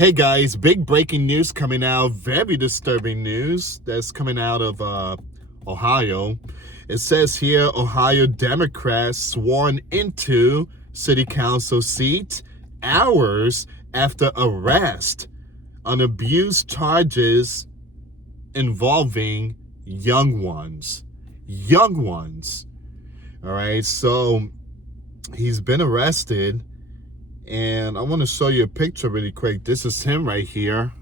Hey guys, big breaking news coming out, very disturbing news that's coming out of Ohio. It says here Ohio Democrats sworn into city council seat hours after arrest on abuse charges involving young ones. Young ones. All right, so he's been arrested. And I want to show you a picture really quick. This is him right here.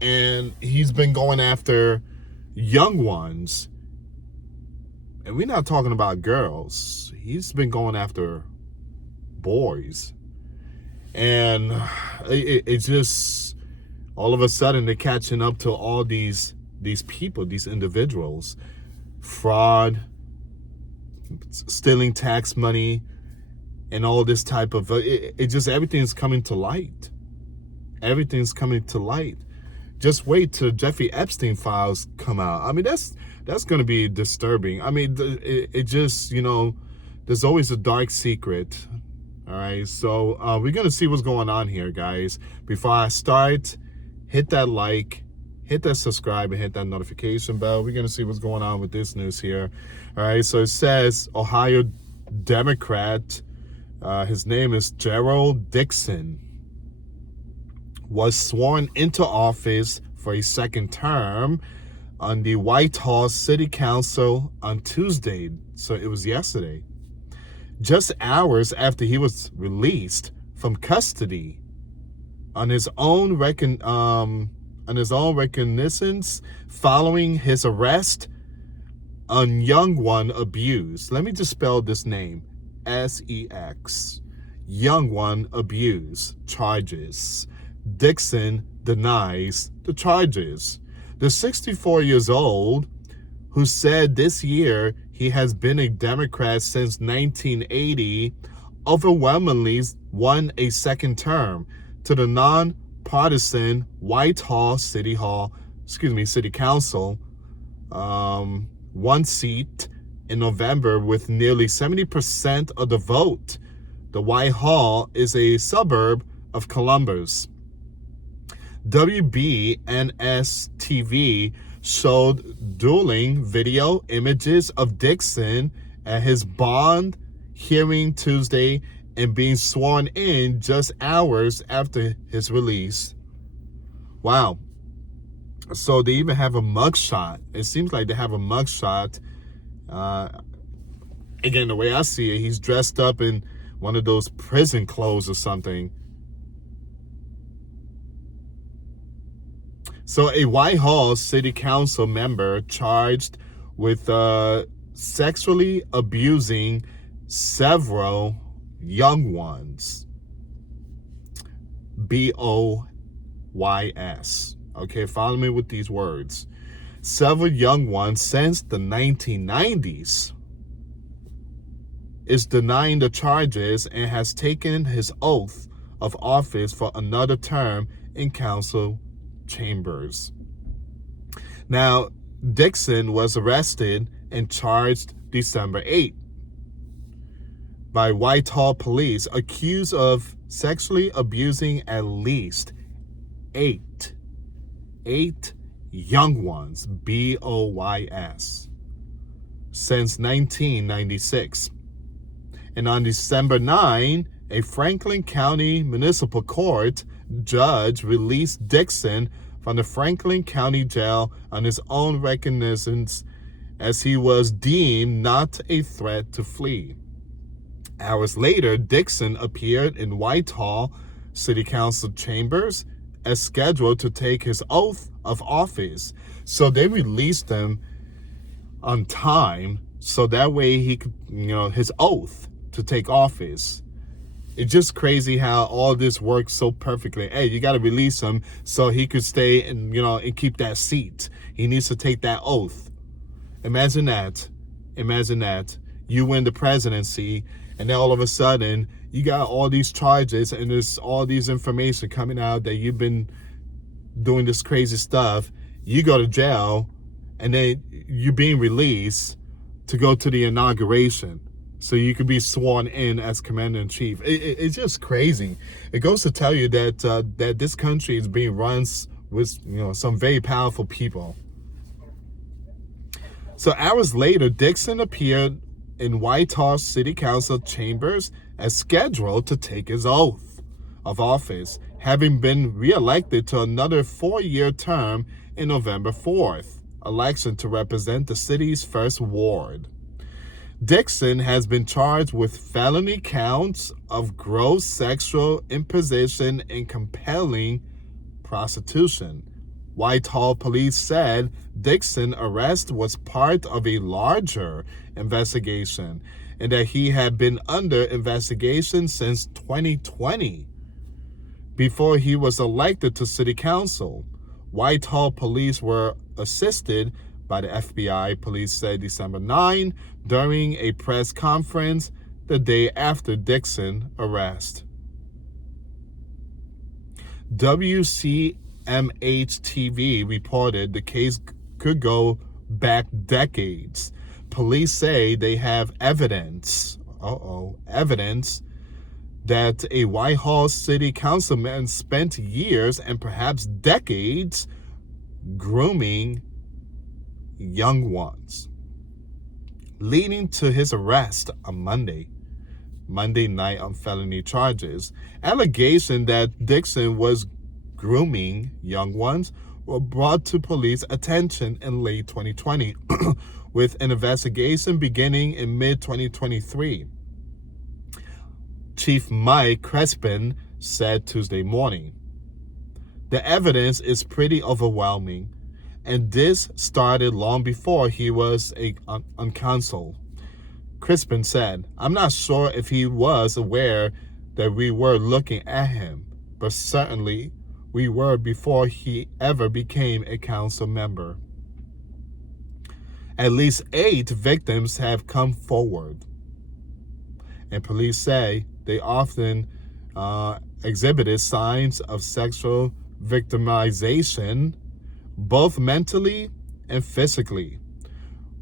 And he's been going after young ones. And we're not talking about girls. He's been going after boys. And it just, all of a sudden, they're catching up to all these people, these individuals. Fraud, stealing tax money, and all this type of it just everything's coming to light. Everything's coming to light. Just wait till Jeffrey Epstein files come out. I mean, that's going to be disturbing. I mean, it just, there's always a dark secret. All right, so we're gonna see what's going on here, guys. Before I start, hit that like, hit that subscribe, and hit that notification bell. We're going to see what's going on with this news here. All right, so it says Ohio Democrat, his name is Gerald Dixon, was sworn into office for a second term on the Whitehall City Council on Tuesday. So it was yesterday. Just hours after he was released from custody on his own reconnaissance following his arrest on young one abuse. Let me just spell this name. S-E-X. Young one abuse charges. Dixon denies the charges. The 64 years old, who said this year he has been a Democrat since 1980, overwhelmingly won a second term to the nonpartisan Whitehall City Council, one seat in November with nearly 70% of the vote. The Whitehall is a suburb of Columbus. WBNS-TV showed dueling video images of Dixon at his bond hearing Tuesday and being sworn in just hours after his release. Wow. So they even have a mugshot. It seems like they have a mugshot. Again, the way I see it, he's dressed up in one of those prison clothes or something. So a Whitehall City Council member charged with sexually abusing several young ones. B-O-Y-S. Okay, follow me with these words. Several young ones since the 1990s is denying the charges and has taken his oath of office for another term in council chambers. Now, Dixon was arrested and charged December 8th by Whitehall police, accused of sexually abusing at least eight young ones, B-O-Y-S, since 1996. And on December 9, a Franklin County Municipal Court judge released Dixon from the Franklin County Jail on his own recognizance as he was deemed not a threat to flee. Hours later, Dixon appeared in Whitehall City Council chambers as scheduled to take his oath of office. So they released him on time so that way he could, his oath to take office. It's just crazy how all this works so perfectly. Hey, you got to release him so he could stay and, and keep that seat. He needs to take that oath. Imagine that. You win the presidency, and then all of a sudden, you got all these charges, and there's all these information coming out that you've been doing this crazy stuff. You go to jail, and then you're being released to go to the inauguration. so you could be sworn in as commander-in-chief. It's just crazy. It goes to tell you that that this country is being run with some very powerful people. So hours later, Dixon appeared in Whitehall City Council chambers as scheduled to take his oath of office, having been reelected to another 4-year term in November 4th election to represent the city's first ward. Dixon has been charged with felony counts of gross sexual imposition and compelling prostitution. Whitehall police said Dixon's arrest was part of a larger investigation and that he had been under investigation since 2020 before he was elected to city council. Whitehall police were assisted by the FBI, police said December 9, during a press conference the day after Dixon's arrest. WCMH-TV reported the case could go back decades. Police say they have evidence that a Whitehall City Councilman spent years and perhaps decades grooming young ones, leading to his arrest on Monday night on felony charges. Allegation that Dixon was grooming young ones were brought to police attention in late 2020, with an investigation beginning in mid-2023. Chief Mike Crespin said Tuesday morning, "The evidence is pretty overwhelming, and this started long before he was on council." Crispin said, "I'm not sure if he was aware that we were looking at him, but certainly we were before he ever became a council member." At least 8 victims have come forward, and police say they often exhibited signs of sexual victimization, both mentally and physically,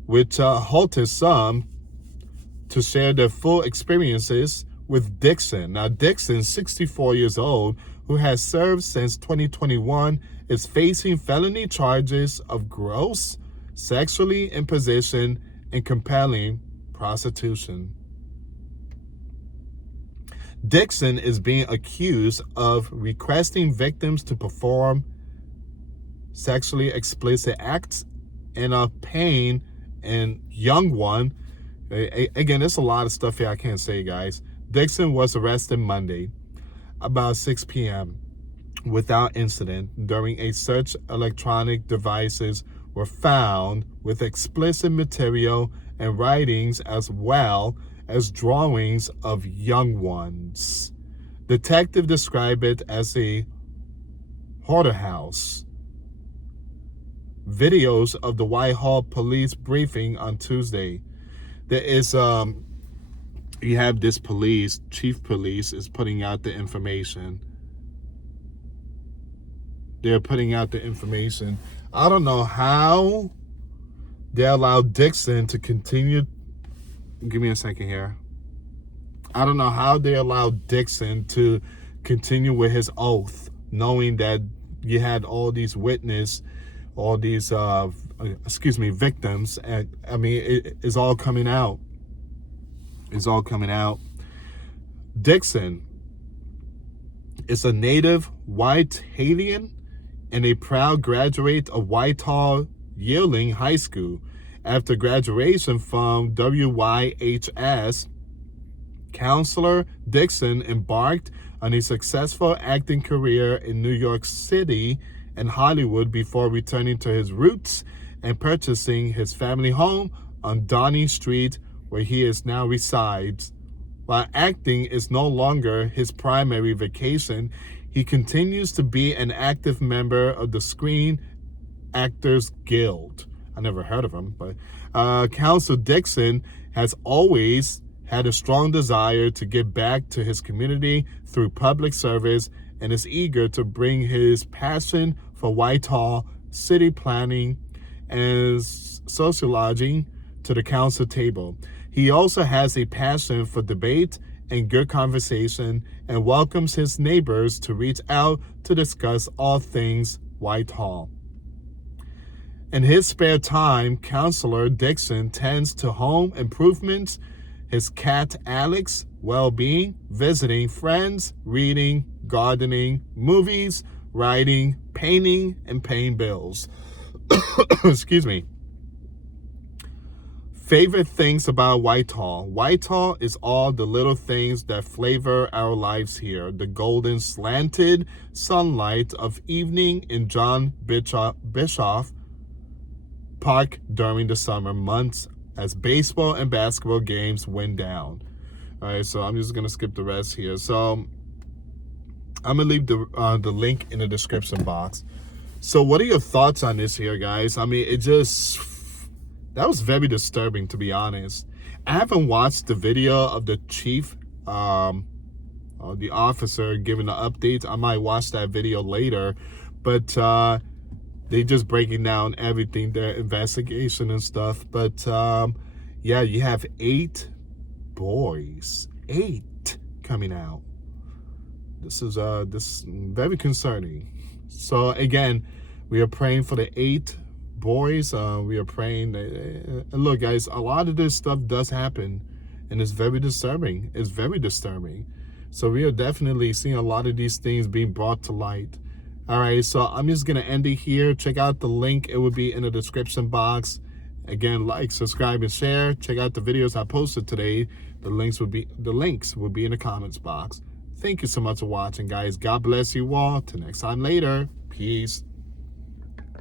which halted some to share their full experiences with Dixon. Now, Dixon, 64 years old, who has served since 2021, is facing felony charges of gross sexually imposition and compelling prostitution. Dixon is being accused of requesting victims to perform sexually explicit acts and of paying a young one. Again, there's a lot of stuff here I can't say, guys. Dixon was arrested Monday about 6 p.m. without incident. During a search, electronic devices were found with explicit material and writings, as well as drawings of young ones. Detective described it as a hoarder house. Videos of the Whitehall police briefing on Tuesday. There is you have this police, chief police is putting out the information. They're putting out the information. I don't know how they allowed Dixon to continue. Give me a second here. I don't know how they allowed Dixon to continue with his oath, knowing that you had all these all these victims. And I mean, it's all coming out. It's all coming out. Dixon is a native Whitehalian and a proud graduate of Whitehall Yearling High School. After graduation from WYHS, Counselor Dixon embarked on a successful acting career in New York City and Hollywood before returning to his roots and purchasing his family home on Downing Street, where he is now resides. While acting is no longer his primary vocation, he continues to be an active member of the Screen Actors Guild. I never heard of him, but Counselor Dixon has always had a strong desire to give back to his community through public service and is eager to bring his passion for Whitehall city planning and sociology to the council table. He also has a passion for debate and good conversation and welcomes his neighbors to reach out to discuss all things Whitehall. In his spare time, Counselor Dixon tends to home improvements, his cat Alex, well-being, visiting friends, reading, gardening, movies, writing, painting, and paying bills. Excuse me. Favorite things about Whitehall. Whitehall is all the little things that flavor our lives here. The golden slanted sunlight of evening in John Bischoff Park during the summer months as baseball and basketball games wind down. All right, so I'm just gonna skip the rest here. So I'm gonna leave the link in the description box. So what are your thoughts on this here, guys? I mean, that was very disturbing, to be honest. I haven't watched the video of the chief, the officer giving the updates. I might watch that video later, but they just breaking down everything, their investigation and stuff. But yeah, you have 8 boys, 8 coming out. This is very concerning. So again, we are praying for the 8 boys. We are praying. And look, guys, a lot of this stuff does happen, and it's very disturbing. It's very disturbing. So we are definitely seeing a lot of these things being brought to light. All right, so I'm just gonna end it here. Check out the link. It will be in the description box. Again, like, subscribe, and share. Check out the videos I posted today. The links will be in the comments box. Thank you so much for watching, guys. God bless you all. Till next time later. Peace.